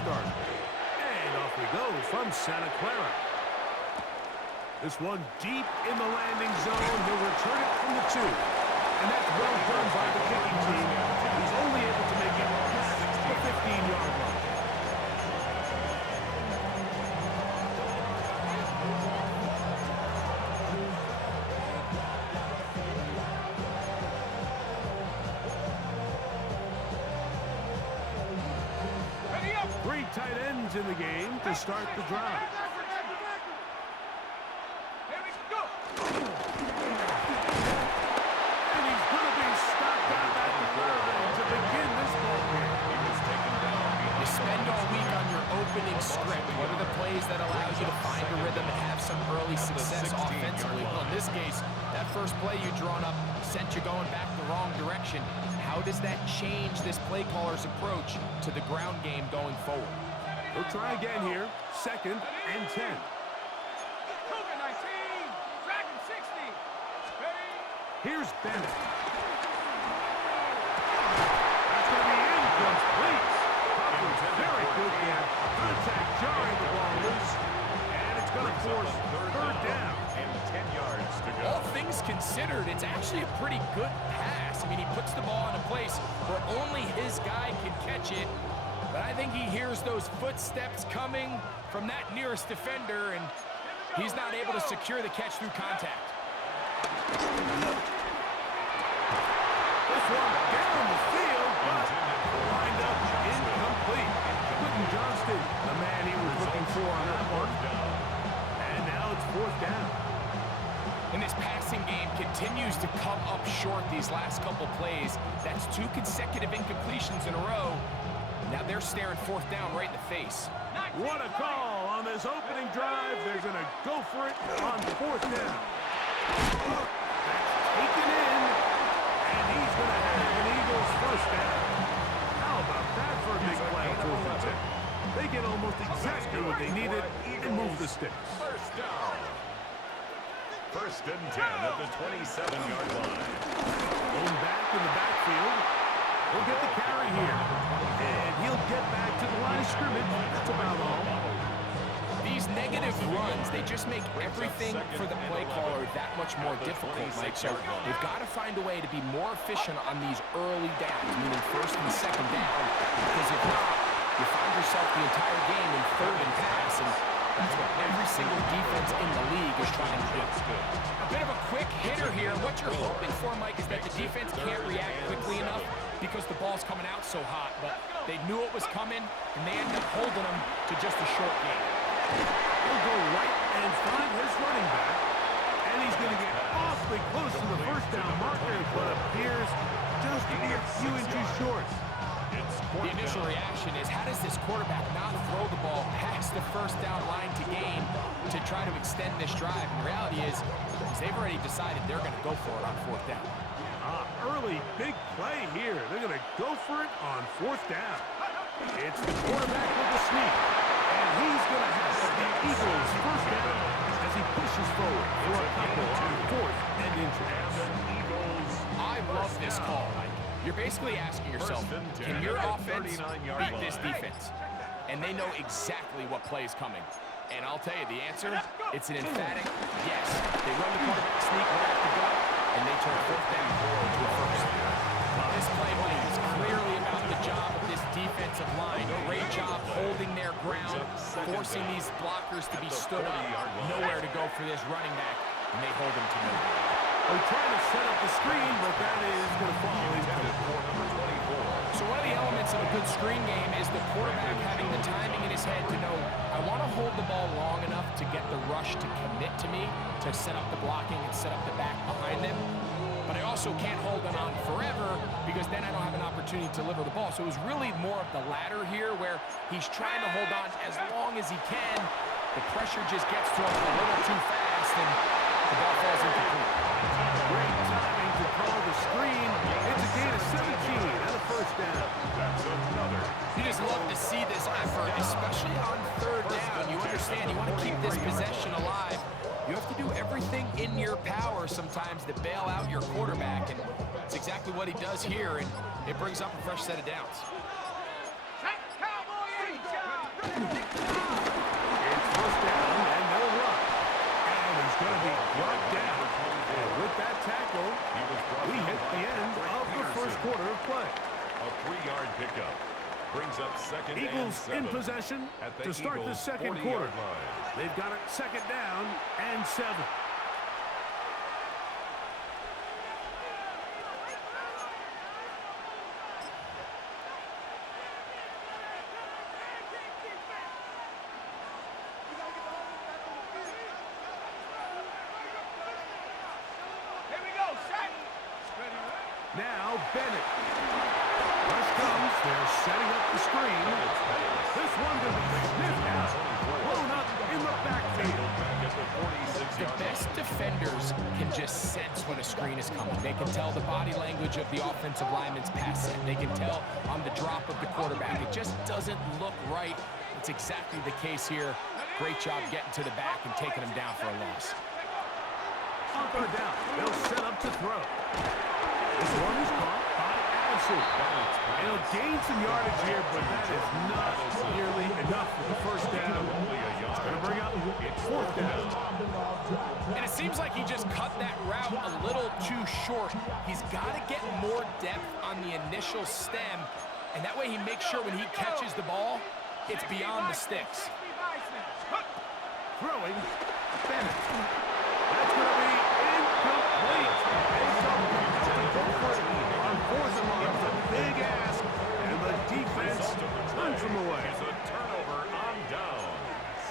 started. And off we go from Santa Clara. This one deep in the landing zone. He'll return it from the 2. And that's well done by the kicking team. He's only able to make it past the 15-yard line. Three tight ends in the game to start the drive. And he's going to be stopped out at the 11 to begin this ball game. You spend all week on your opening script. What are the plays that allow you to find a rhythm and have some early success offensively? Well, in this case, that first play you drawn up sent you going back the wrong direction. How does that change this play caller's approach to the ground game going forward? We'll try again here. 2nd and 10. Here's Bennett. That's going to be incomplete. Very good there. Contact jarring the ball loose. And it's going to force 3rd down. And 10 yards to go. All things considered, it's actually a pretty good pass. I mean, he puts the ball in a place where only his guy can catch it. But I think he hears those footsteps coming from that nearest defender, and he's not able to secure the catch through contact. This one down the field, but lined up incomplete. Quentin Johnston, the man he was looking for on that one. And now it's 4th down. And this passing game continues to come up short these last couple plays. That's 2 consecutive incompletions in a row. Now they're staring 4th down right in the face. What a call on this opening drive. They're going to go for it on 4th down. That's taken in, and he's going to have an Eagles 1st down. How about that for a big play on 4th and 10? They get almost exactly what they needed and move the sticks. 1st down. 1st and 10 at the 27-yard line. Going back in the backfield. He'll get the carry here. And he'll get back to the line of scrimmage. That's about all. These negative runs, they just make everything for the play caller that much more difficult, Mike. So they've got to find a way to be more efficient on these early downs, meaning 1st and 2nd down. Because if not, you find yourself the entire game in 3rd and pass, and that's what every single defense in the league is trying to do. A bit of a quick hitter here. What you're hoping for, Mike, is that the defense can't react quickly enough because the ball's coming out so hot. But they knew it was coming, and they ended up holding them to just a short game. He'll go right and find his running back. And he's going to get awfully close to the 1st down marker, but appears just to be a few inches short. The initial reaction is, how does this quarterback not throw the ball past the 1st down line to gain to try to extend this drive? And the reality is they've already decided they're going to go for it on 4th down. Early big play here. They're going to go for it on 4th down. It's the quarterback with the sneak. And he's going to have the Eagles 1st down as he pushes forward for a couple on 4th and inches. I love this call, Mike. You're basically asking yourself, can your offense beat this defense? And they know exactly what play is coming. And I'll tell you the answer, it's an emphatic yes. They run the quarterback sneak right up the gut, and they turn 4th down to a 1st. This play, Mike, is clearly about the job of this defensive line. Great job holding their ground, forcing these blockers to be stood up. Nowhere to go for this running back, and they hold him to nowhere. They're trying to set up the screen, but that is going to fall incomplete. So one of the elements of a good screen game is the quarterback having the timing in his head to know, I want to hold the ball long enough to get the rush to commit to me, to set up the blocking and set up the back behind them. But I also can't hold it on forever because then I don't have an opportunity to deliver the ball. So it was really more of the latter here where he's trying to hold on as long as he can. The pressure just gets to him a little too fast and the ball falls incomplete. Great timing to call the screen. It's a gain of 17 and a 1st down. That's another. You just love to see this effort, especially on 3rd down. You understand, you want to keep this possession alive. You have to do everything in your power sometimes to bail out your quarterback, and it's exactly what he does here, and it brings up a fresh set of downs. It's first down, and they'll run. And he's going to be brought down. And with that tackle, we hit the end of the first quarter of play. A 3-yard pickup brings up second Eagles and 7 in possession at the to start the Eagles' second 40-yard quarter. line. They've got it second down and 7. Now Bennett. Rush comes. They're setting up the screen. This one going to be sniffed out. Blown up in the backfield. The best defenders can just sense when a screen is coming. They can tell the body language of the offensive lineman's pass set. They can tell on the drop of the quarterback. It just doesn't look right. It's exactly the case here. Great job getting to the back and taking him down for a loss. On third down, they'll set up to throw. This one is caught by Addison. He'll gain some yardage here, but that is not nearly enough for the first down. It's going to bring up fourth down. And it seems like he just cut that route a little too short. He's got to get more depth on the initial stem, and that way he makes sure when he catches the ball, it's beyond the sticks. Throwing, Bennett. That's going to be incomplete. And so have to go for it on fourth and long. It's a big ask, and the defense turns him away. It's a turnover on downs.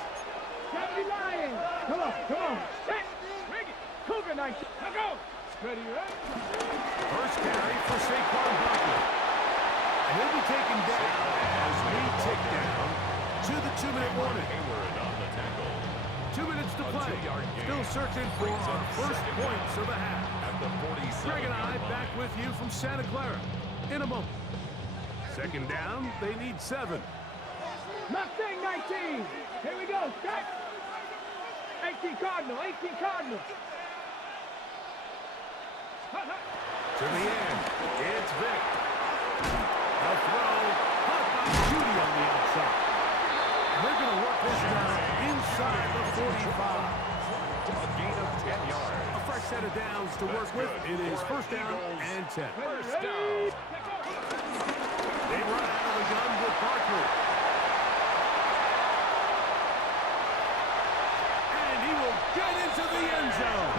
Happy Lion! Come on! Set! Rig it! Cougar night! Now go! Ready, right? First carry for Saquon Barkley. And he'll be taken down as we tick down to the 2-minute warning. Hayward on the tackle. 2 minutes to play. 2-yard gain. Still searching for our first points of the half. At the 47 Greg and I back with you from Santa Clara in a moment. Second down, they need 7. Mustang 19! Here we go! Set! 18 Cardinal! 18 Cardinal! To the end, it's Vic. A throw, caught by Judy on the outside. And they're going to work this down inside the 45. A gain of 10 yards. A fresh set of downs to work with. It is first down and 10. First down. They run out of the gun with Barkley. And he will get into the end zone.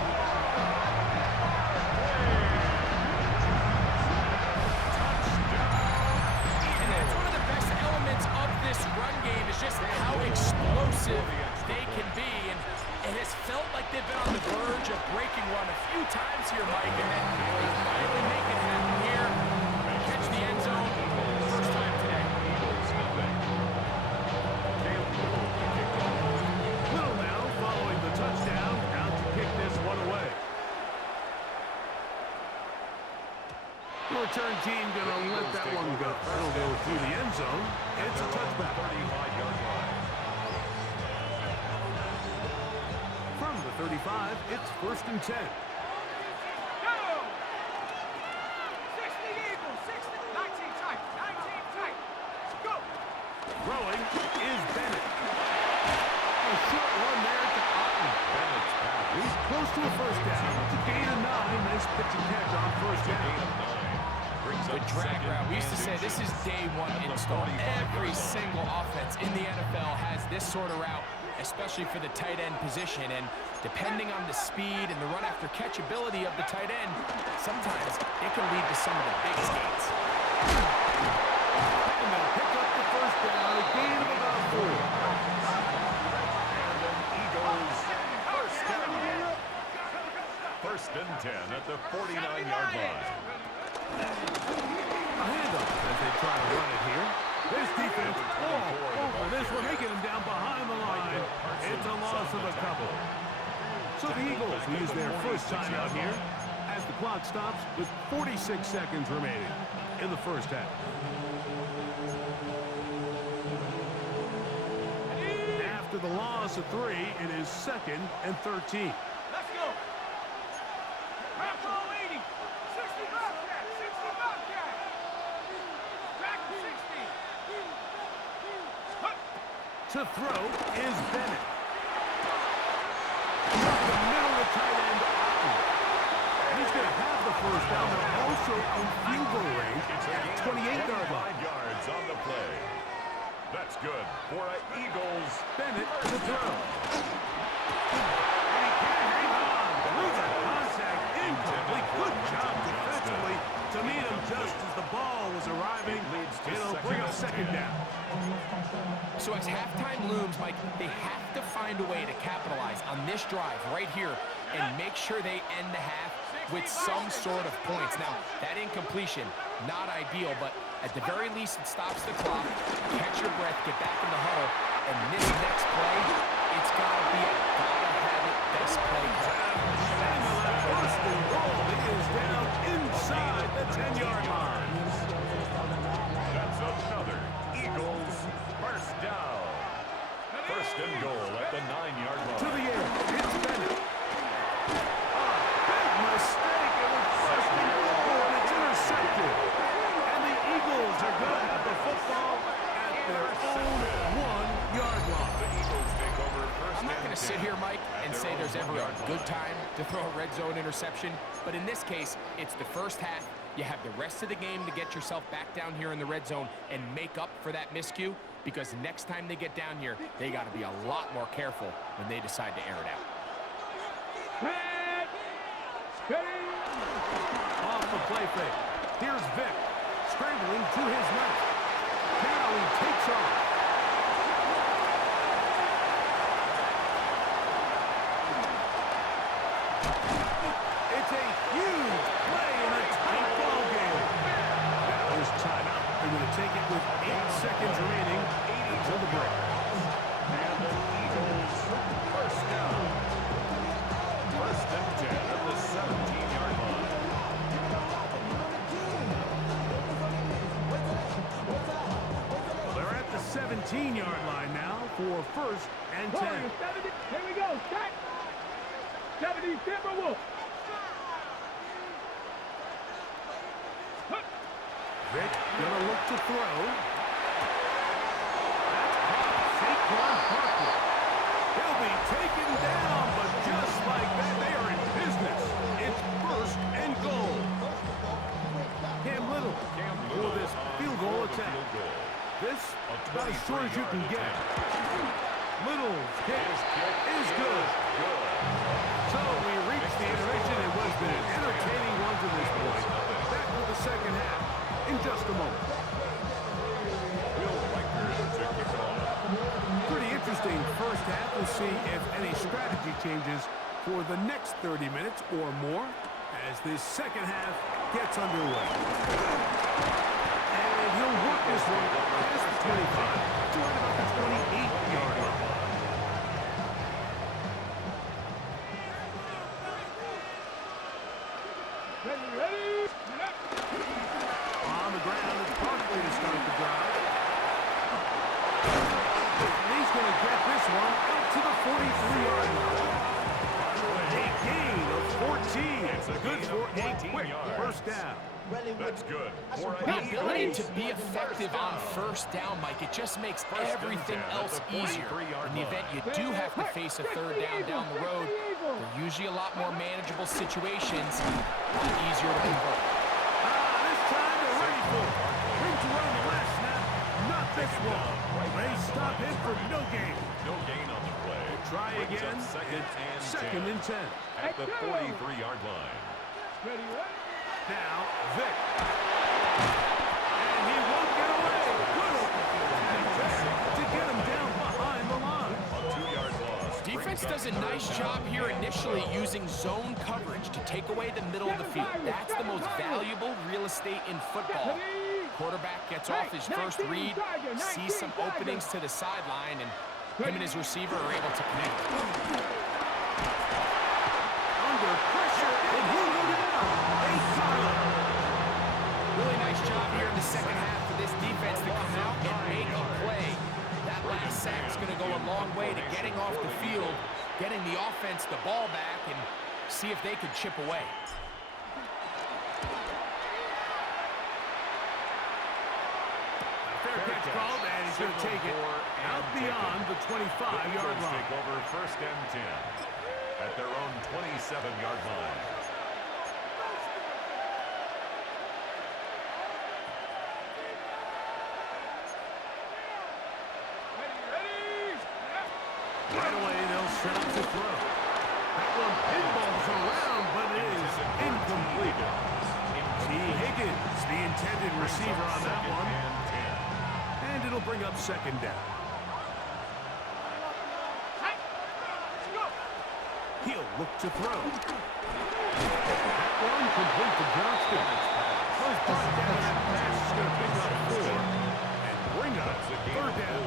And that's one of the best elements of this run game is just how explosive they can be. And it has felt like they've been on the verge of breaking one a few times here, Mike, and then they finally make it happen here. Catch the end zone. First time today. Little now following the touchdown, out to kick this one away. The return team going to let that one go. It'll go through the end zone. It's a touchback. 35-yard line. From the 35, it's first and 10. Go! 60 Eagles! 60! 19 tight! 19 tight! Go! Throwing is Bennett. A short one there to Otten. Bennett's pass. He's close to a first down. It's a gain of 9. Nice pitch and catch on first down. The drag route. We used to say this is day one install. Every single offense in the NFL has this sort of route, especially for the tight end position. And depending on the speed and the run after catch ability of the tight end, sometimes it can lead to some of the biggest gains. And they'll pick up the first down. A gain of about 4. Eagles first down. First and 10 at the 49-yard line. A handoff as they try to run it here. This defense all over this one. They get him down behind the line. It's a loss of a couple. So the Eagles lose their first time out here as the clock stops with 46 seconds remaining in the first half. After the loss of 3, it is second and 13. Let's go! Rambo 80! 60 Bobcat! 60 Bobcat! Track 60! To throw is Bennett. The middle of tight end, Otten. And he's going to have the first down. They're also in field goal range at 28-yard line. 5 yards on the play. That's good for an Eagles. Bennett to throw. And he can't hang on. Through the contact, incomplete. Good job defensively to meet him just as the ball was arriving. It'll bring up second down. So as halftime looms, Mike, they have to find a way to capitalize on this drive right here and make sure they end the half with some sort of points. Now, that incompletion, not ideal, but at the very least, it stops the clock. Catch your breath, get back in the huddle, and this next play, it's got to be a gotta-have-it best play. And the first and goal is down inside the 10-yard line. That's another Eagles first down. First and goal at the 9-yard line. To the air, it's Bennett. Big mistake. It was first and goal, and it's intercepted. And the Eagles are going to have the football at their own 1-yard line. The Eagles take over first. I'm not going to sit here, Mike, and say there's ever a good time to throw a red zone interception, but in this case, it's the first half. You have the rest of the game to get yourself back down here in the red zone and make up for that miscue, because next time they get down here, they got to be a lot more careful when they decide to air it out. Off the play fake. Here's Vic, scrambling to his left. Now he takes off. It's a huge play in a tight ball game. Now there's timeout. They're going to take it with 8 seconds remaining until the break. And the Eagles first down. First and 10 at the 17-yard line. They're at the 17-yard line now for first and 10. Here we go. Set. 70 Timberwolves. Vic gonna look to throw. That's Saquon Barkley. He'll be taken down, but just like that, they are in business. It's first and goal. Cam Little for this field goal attempt. This about as short as you can get. Little's kick is good. So we reached the intermission. It was been an entertaining one to this point. Back to the second half in just a moment. Pretty interesting first half. We'll see if any strategy changes for the next 30 minutes or more as this second half gets underway. And he'll work this one past the 25 to right about the 28-yard line. Ready? On the ground, it's Barkley to start the drive. And he's going to get this one up to the 43-yard line. A gain of 14. It's good for a quick first down. That's good. The ability to be effective on first down, Mike, it just makes everything else easier. In the event you do have to face a third down the road, they're usually a lot more manageable situations, a lot easier to convert. This time they're ready for it. Room to run the last snap, not this one. They stop him for no gain. No gain on the play. Try Brings again. up It's second and 10. at the 43-yard line. Ready? Now, Vic. And he won't get away. Good open field to get him down behind the line. A 2-yard loss. Defense does a nice job here initially using zone coverage to take away the middle of the field. That's the most valuable real estate in football. Quarterback gets off his first read, sees some openings to the sideline, and him and his receiver are able to connect. Under pressure, and he'll go down. A solid. Really nice job here in the second half for this defense to come out and make a play. That last sack is going to go a long way to getting off the field, getting the offense the ball back, and see if they could chip away. fair catch called, and he's going to take it out beyond the 25-yard line. Take over 1st and 10 at their own 27-yard line. Right away, they'll set up to throw. That one pinballs around, but it is incomplete. T. Higgins, the intended receiver on that one. And it'll bring up 2nd down. He'll look to throw. That one complete to Johnston. Goes brought down, that pass is going to pick up 4 and bring up 3rd down.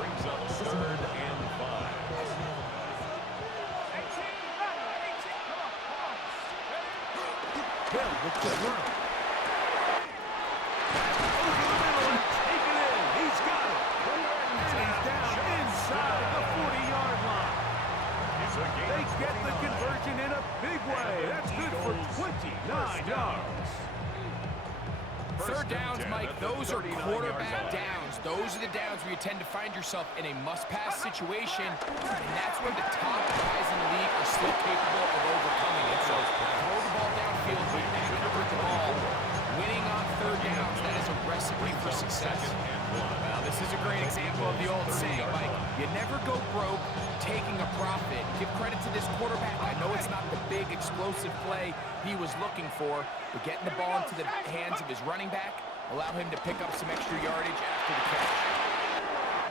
Brings up 3rd and 5. Hill look to throw. Over the middle and take it in. He's got it. And he's down inside the 40-yard line. They get the conversion in a big way. That's good for 29 yards. 3rd downs, Mike, those are quarterback downs. Those are the downs where you tend to find yourself in a must-pass situation, and that's where the top guys in the league are still capable of overcoming it. So throw the ball downfield, get accurate with the ball. Winning on 3rd downs, that is a recipe for success. Well, this is a great example of the old saying, Mike, you never go broke taking a profit. Give credit to this quarterback. I know it's not the big explosive play he was looking for, but getting the ball into the hands of his running back allow him to pick up some extra yardage after the catch.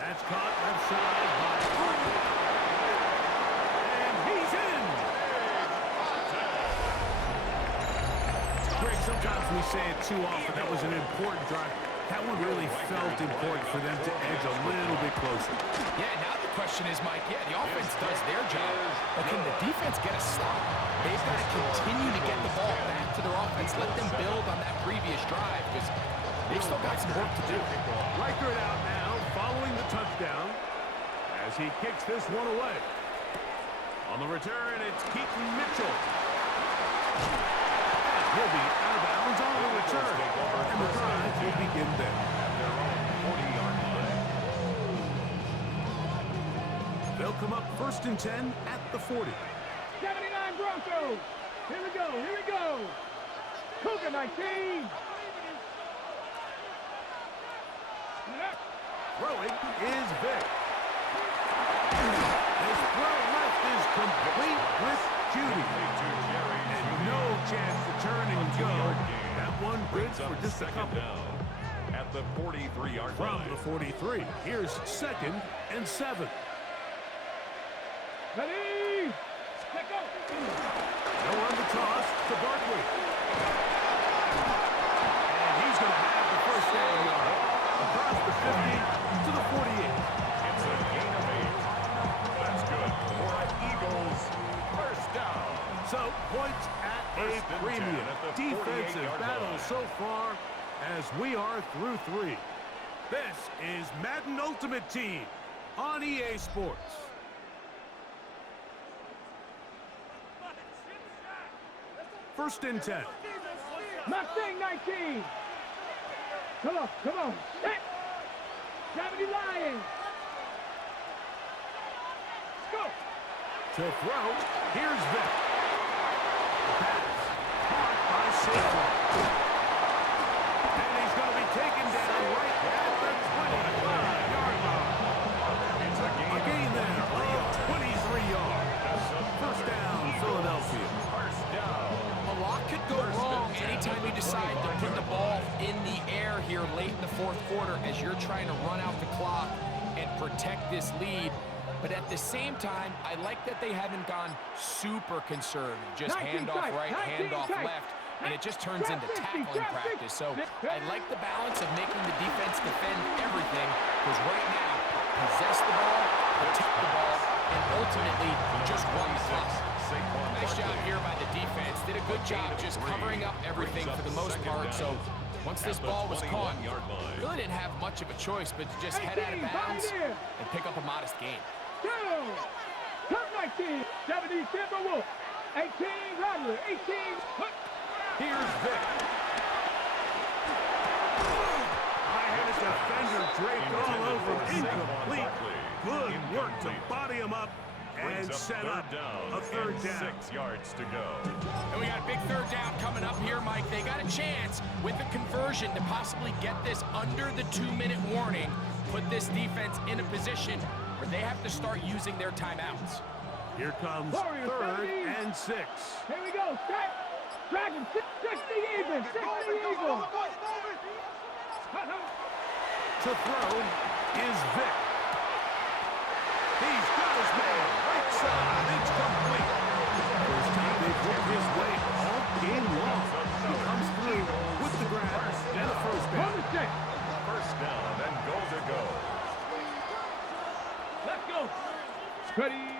That's caught left side by Parker. And he's in. Greg, sometimes we say it too often. That was an important drive. That one really felt important for them to edge a little bit closer. Yeah, now the question is, Mike, the offense does their job, but can the defense get a stop? They've got to continue to get the ball back to their offense. Let them build on that previous drive, because they've still got some work to do. Riker out now, following the touchdown, as he kicks this one away. On the return, it's Keaton Mitchell. He'll be out of bounds on the return. And the drive will begin there. Their own 40-yard line. They'll come up 1st and 10 at the 40. 79 Broncos. Here we go. Here we go. Cougar 19. Throwing is Vic. His throw left is complete with Judy. And no chance to turn and go. That one good for just a couple. Down at the 43-yard From line. the 43, here's 2nd and 7. Ready? Let go. No on the toss to Barkley. And he's going to have the 1st down yard. Across the 50 to the 48. It's a gain of 8. That's good for an Eagles 1st down. So, points at a premium. Defensive battle so far as we are through 3. This is Madden Ultimate Team on EA Sports. First and 10. Mustang 19. Come on, come on. Set. 70 Lions. Let's go. To throw, here's Vic. Pass caught by Saquon. And he's going to be taken down right at the 25-yard line. It's a gain there of 23 yards. 1st down, Philadelphia. 1st down. A lot could go wrong anytime you decide to put the ball in the air here late in the 4th quarter as you're trying to run out the clock and protect this lead. But at the same time, I like that they haven't gone super conservative. Just handoff right, handoff left, and it just turns into tackling practice. So I like the balance of making the defense defend everything, because right now, possess the ball, protect the ball, and ultimately just run the clock. Nice job here by the defense. Did a good job just covering up everything for the most part. So once this ball was caught, really didn't have much of a choice but to just head out of bounds and pick up a modest gain. Top 19. 70 Timberwolf. 18 Rattler. 18 Hook. Here's Vic. High-headed That defender draped all over him. Incomplete. Good work to body him up and set up a third down. 6 yards to go. And we got a big third down coming up here, Mike. They got a chance with a conversion to possibly get this under the 2-minute warning, put this defense in a position where they have to start using their timeouts. Here comes Warriors, 3rd baby. and 6. Here we go. Set. Dragon. 60 even. 60 eagle. To throw is Vic. He's got his man. Right side. It's complete. First time they've worked his way all game long. He comes through with the grab and a first down. First down and goal to go. Let's go. Ready. And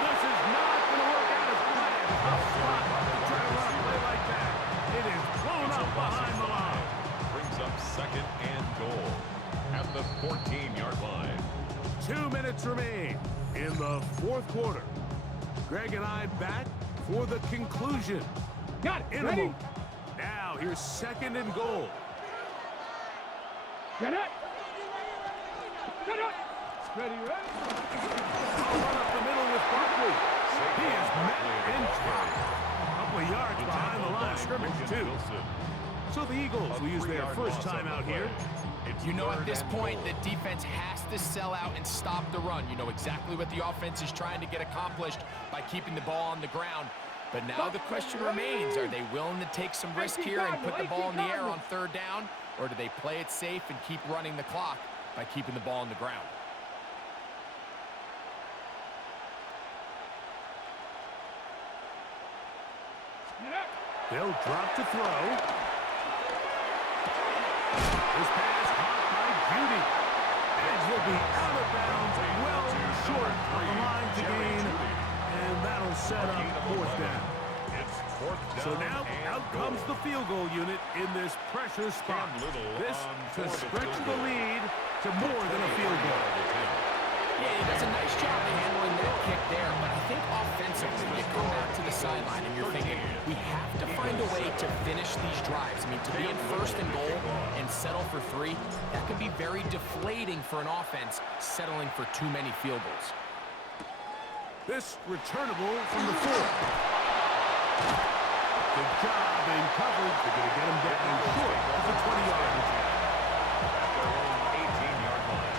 this is not going to work out as planned. Tough spot to try to run a play like that. It is blown up behind the line. Brings up 2nd and goal at the 14-yard line. 2 minutes remain in the 4th quarter. Greg and I back for the conclusion. Got it. In a Ready. move. Now here's 2nd and goal. Get it. Get it. Ready, ready. I'll run up the middle with Barkley. He is met and dropped. A couple of yards behind the line of scrimmage, too. So the Eagles will use their first timeout here. You know, at this point, the defense has to sell out and stop the run. You know exactly what the offense is trying to get accomplished by keeping the ball on the ground. But now the question remains, are they willing to take some risk here and put the ball in the air on 3rd down? Or do they play it safe and keep running the clock by keeping the ball on the ground? They'll drop to throw. This pass caught by Judy. And he'll be out of bounds, well short of the line to gain. And that'll set up 4th down. It's 4th down. So now out comes the field goal unit in this pressure spot. This to stretch the lead to more than a field goal. Yeah, he does a nice job handling that kick there, but I think offensively, you come back to the sideline and you're thinking, we have to find a way to finish these drives. I mean, to be in 1st and goal and settle for 3, that can be very deflating for an offense settling for too many field goals. This returnable from the 4th. Good job in coverage. They're going to get him down short of the 20-yard line. At their own 18-yard line.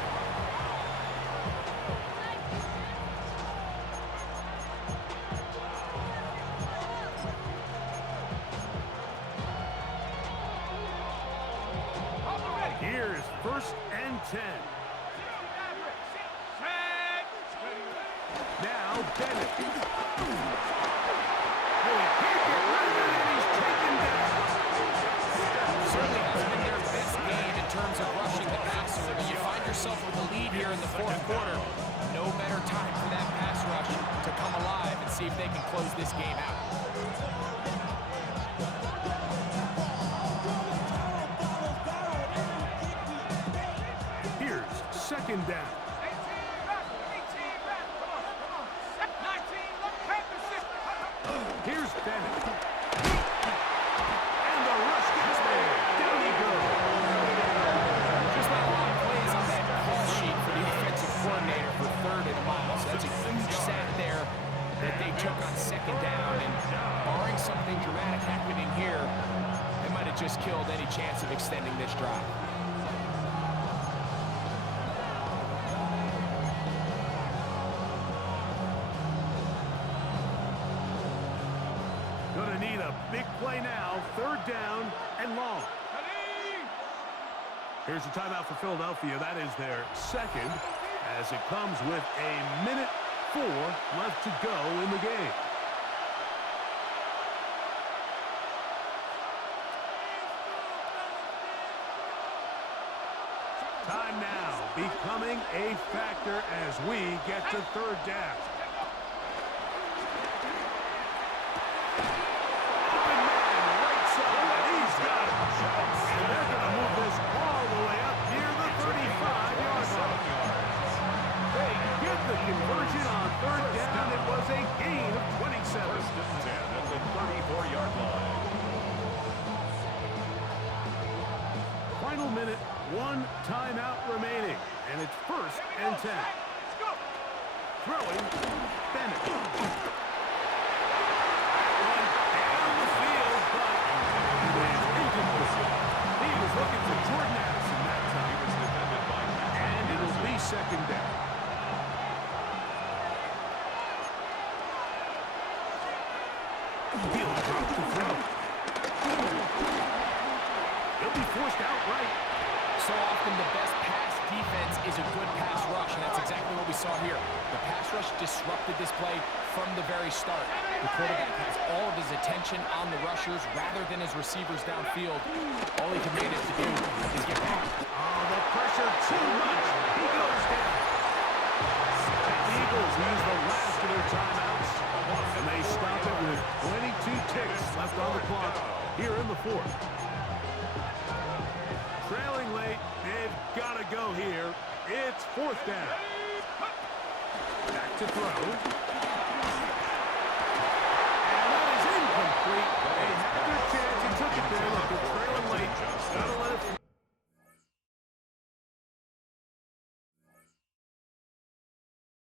Here's 1st and 10. Now Bennett. Oh, he can't get rid of it, and he's taken down. Certainly hasn't been their best game in terms of rushing the passer, but you find yourself with the lead here in the 4th quarter. No better time for that pass rush to come alive and see if they can close this game out. Here's 2nd down. Here's Bennett. And the rush gets there. Down he goes. Just not a lot of plays on that call sheet for the offensive coordinator for 3rd and long. So that's a huge sack there that they took on 2nd down. And barring something dramatic happening here, they might have just killed any chance of extending this drive. Gonna need a big play now. 3rd down and long. Here's a timeout for Philadelphia. That is their 2nd, as it comes with 1:04 left to go in the game. Time now becoming a factor as we get to 3rd down. Open man, right side. He's got it. And they're going to move this all the way up near the 35-yard line. They get the conversion on 3rd down. It was a gain of 27. 1st and 10 at the 34-yard line. remaining, and it's 1st and 10. Throwing, Bennett. One down the field, but it is incomplete. He was looking for Jordan Addison that time. He was defended by And it'll be 2nd down. He'll drop the throw. He'll be forced outright. So often the best pass defense is a good pass rush, and that's exactly what we saw here. The pass rush disrupted this play from the very start. The quarterback has all of his attention on the rushers rather than his receivers downfield. All he can manage to do is get back. Oh, the pressure too much. He goes down. The Eagles use the last of their timeouts, and they stop it with 22 ticks left on the clock here in the 4th. Trailing late, they've got to go here. It's 4th down. Back to throw.